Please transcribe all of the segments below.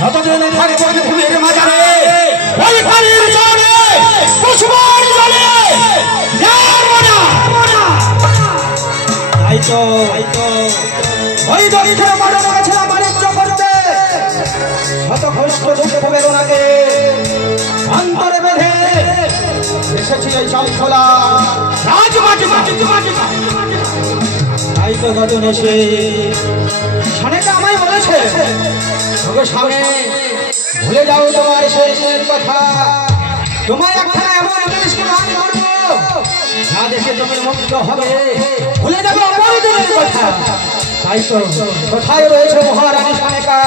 যতদিন থাকবো পৃথিবীর মাঝারে ওই পানির জলে পুষ্পার জলে যাবো না। তাই তো ওই দরিদ্র মানুষ গেছিলাম বাণিজ্য করতে, শত কষ্ট দুঃখ বেদনাকে অন্তরে বেঁধে এসেছি এই শৃঙ্খলা রাজমাটি। তাই তো গজন এসে সানেটা আমায় বলেছে, ওগো স্বামী ভুলে যাও তোমার শেষের কথা, তোমার একটা এমন অনুষ্ঠান করবো যা দেখে তুমি মুক্ত হবে, ভুলে যাবে অপরাধের কথা। তাই তো কোথায় রয়েছে মহারানী সানেকা,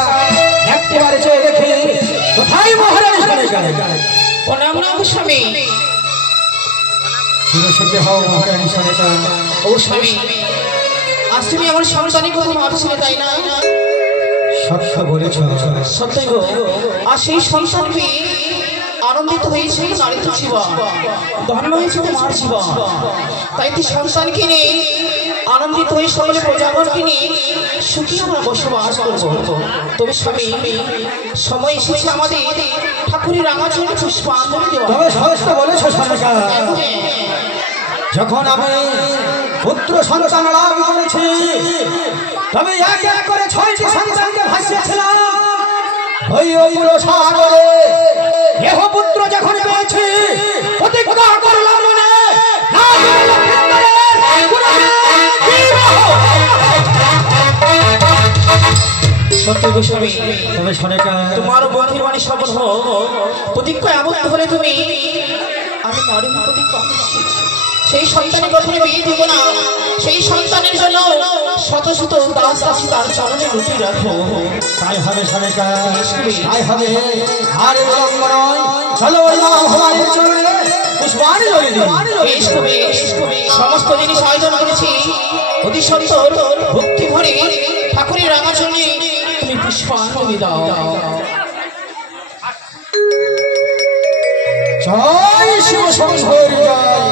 একটিবার চেয়ে দেখি কোথায় মহারানী সানেকা। প্রণাম স্বামী। চিরসুখে হও মহারানী সানেকা। ও স্বামী, আজ তুমি আমার সন্তানের কথা ভাবছিলে তাই না? সত্য বলেছ। সত্যই গো, আর সেই সন্তানকে আনন্দিত হয়েছে নারীর জীবন, ধন্য হয়েছে তোমার জীবন। তাই তুই সন্তানকে নিয়ে আনন্দিত হয়ে সকলে প্রজাগণকে নিয়ে সুখী আমরা বসবাস করবো। তবে স্বামী, সময় এসেছে আমাদের ঠাকুরের রাঙাচরণে পুষ্পাঞ্জলি দেওয়া। তবে সত্য বলেছ সানেকা। যখন আমি পুত্র সন্তান লাভ করেছি, তবে এক এক করে 6টি সন্তানকে ভাসিয়েছিলাম ওই অমূল্য সাগরে। দেহ পুত্র যখন পেয়েছি প্রতিজ্ঞা করলাম মনে, না সত্য গোস্বামী, তবে সানেকা তোমার বন্ধুর বাণী সফল হোক। প্রতিজ্ঞা এমন হলে তুমি আমি নারী প্রতিজ্ঞা সেই সন্তানের কথা বিয়ে দিব না, সেই সন্তানের জন্য শত শত দাস দাসী তার চরণে লুটিয়ে রাখবো। তাই হবে সানেকা, তাই হবে। আর চলো ভবানীর চরণে পুষ্পাঞ্জলি দিই। বেশ বেশ, সমস্ত জিনিস আয়োজন করেছি, অতি সুন্দর ভক্তি ভরে ঠাকুরের রাঙাচরণে তুমি পুষ্পাঞ্জলি দাও। জয় শিব শঙ্কর জয়,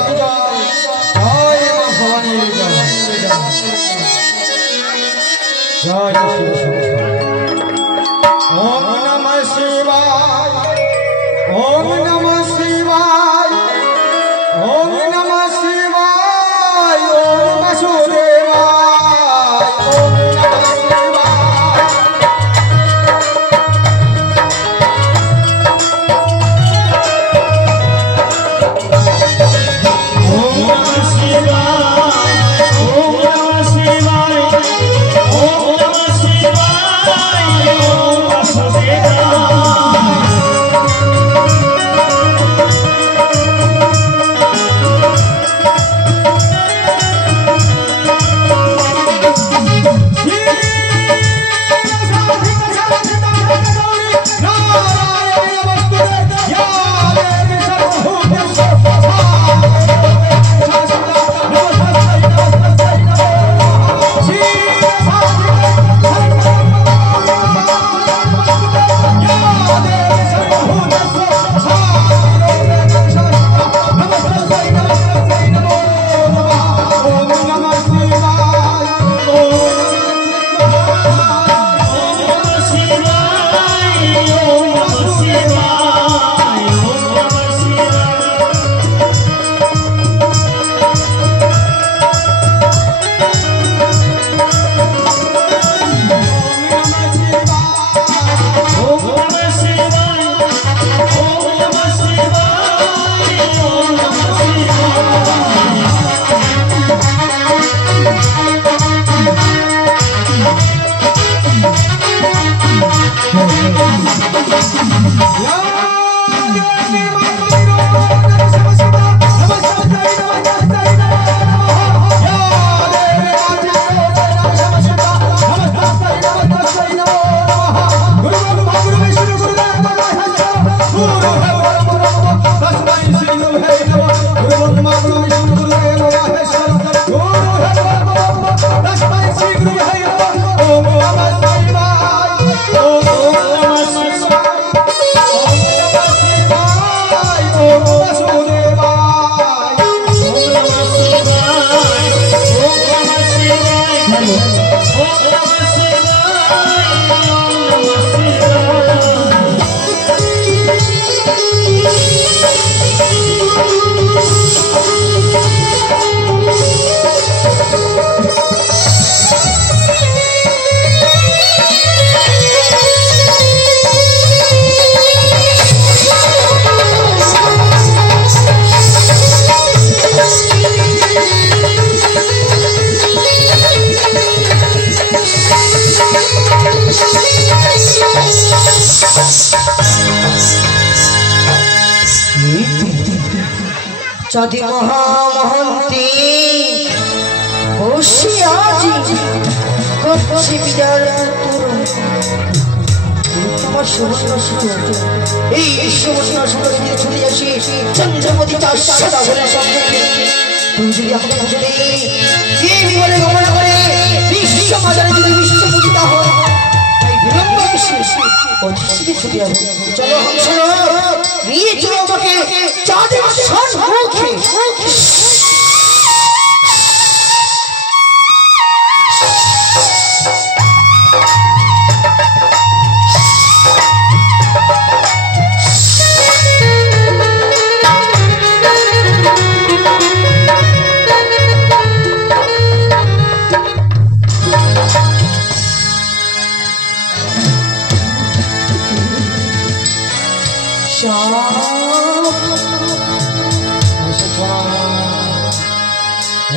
জয় মা ভবানীর জয়, জয় শিব শঙ্কর। ওম নমঃ শিবায়, ওম নমঃ শিবায়, ওম নমঃ শিবায়, ওম বাসুদেবায়, ওম নমঃ শিবায়। যদি মহামহন্তি বসে আজি করছে বিদার তোমার সুবর্ণ সুযোগ এই সুবর্ণ সুযোগ দিয়ে ছুটে আসি চন্দ্রপতি তার সাদা বলে সম্মুখে তুমি যদি আমাকে বুঝে নেই যে বিবলে গমনা করে বিশ্ব বাজারে যদি বিশ্ব পূজিতা হয় তাই বিলম্ব অতিশীঘ্র ছুটে আসবে চলো চলো নিয়ে চলো আমাকে চাঁদের সম্মুখে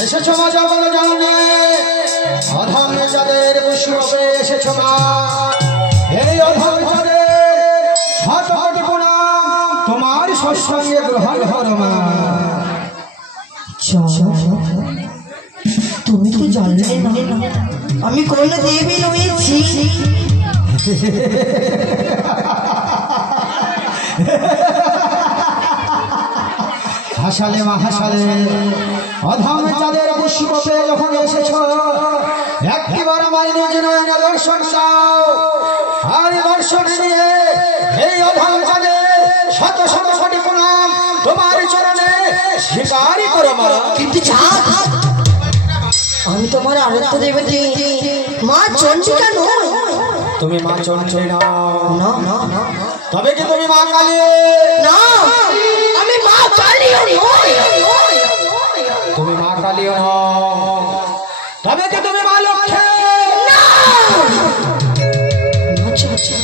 এসেছো মা জগৎ জানে অধম যাদের পুষ্পে এসেছো মা এই অধম যাদের শত কোটি প্রণাম তোমার সৎসঙ্গে গ্রহণ করো মা। তুমি তো জানলে না আমি কোন দেবী রয়েছি হাসালে মা হাসালে অধম যাদের পুষ্পে যখন এসেছো একবার আমার নিজ নয়নে দর্শন দাও আর দর্শন নিয়ে এই অধম যাদের শত শত কোটি প্রণাম তোমার চরণে স্বীকারই করো মা। কিন্তু আমি তোমার আরাধ্য দেবতী মা চঞ্চিকা নই। তুমি মা চঞ্চল না না না তবে কি তুমি মা কালী? না আমি মা কালী নই। তুমি মা কালী নও তবে কি তুমি মা লক্ষ্মী? না আচ্ছা আচ্ছা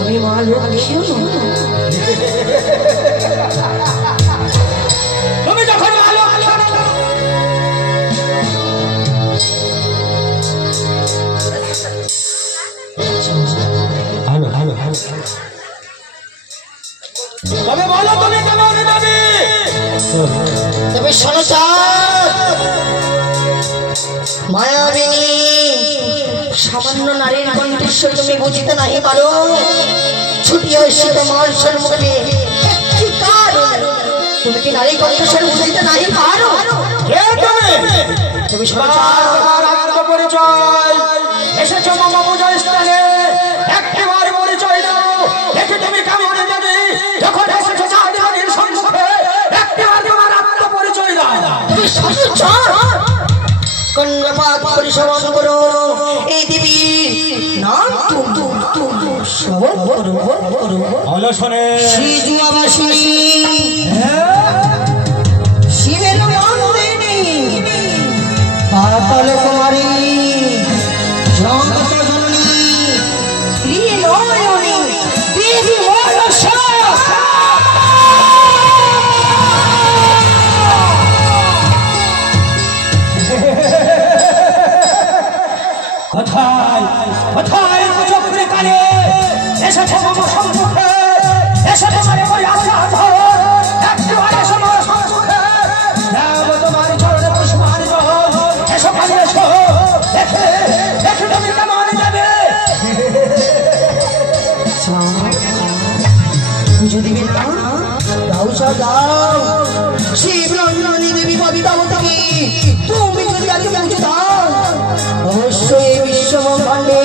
আমি মা লক্ষ্মীও নই। তুমি যখন মা লক্ষ্মী তবে বলো তুমি কেমন যাবে? তবে মায়াবিনী সামান্য নারীর কণ্ঠস্বর তুমি বুঝিতে নাহি পারো ছুটি হয়েছে তোমার সম্মুখে তুমি কি নারী কণ্ঠস্বর বুঝিতে নাহি পারো? কে তুমি? তুমি পরিচয় এসেছো মামা পূজা স্থানে একবার পরিচয় দাও দেখে তুমি কেমন যাবে? যখন এসেছো চাঁদের সম্মুখে একবার তোমার আত্মপরিচয় দাও। তুমি কন্যাপাত পরিশ্রম করো এই দেবী নাম শ্রবণ করো হলো শোনে শ্রীজুয়াবাসিনী শিবের নন্দিনী পাতাল কুমারী জগত জননী ত্রিনয়নী দেবী মনসা। কোথায় কোথায় চক্রে কালে এসেছে মামা সম্মুখে এসেছে মানে ওই আশা ধর একবার এসো আমার সম্মুখে দেব তোমার চরণে পুষ্পাঞ্জলি এসো কালে এসো দেখে দেখে তুমি কেমন যাবে? পুজো দিবে না দাও দাও শিব নন্দনী দেবী ববিতাবতী তুমি যদি আজকে পুজো দাও অবশ্যই বিশ্বব্রহ্মাণ্ডে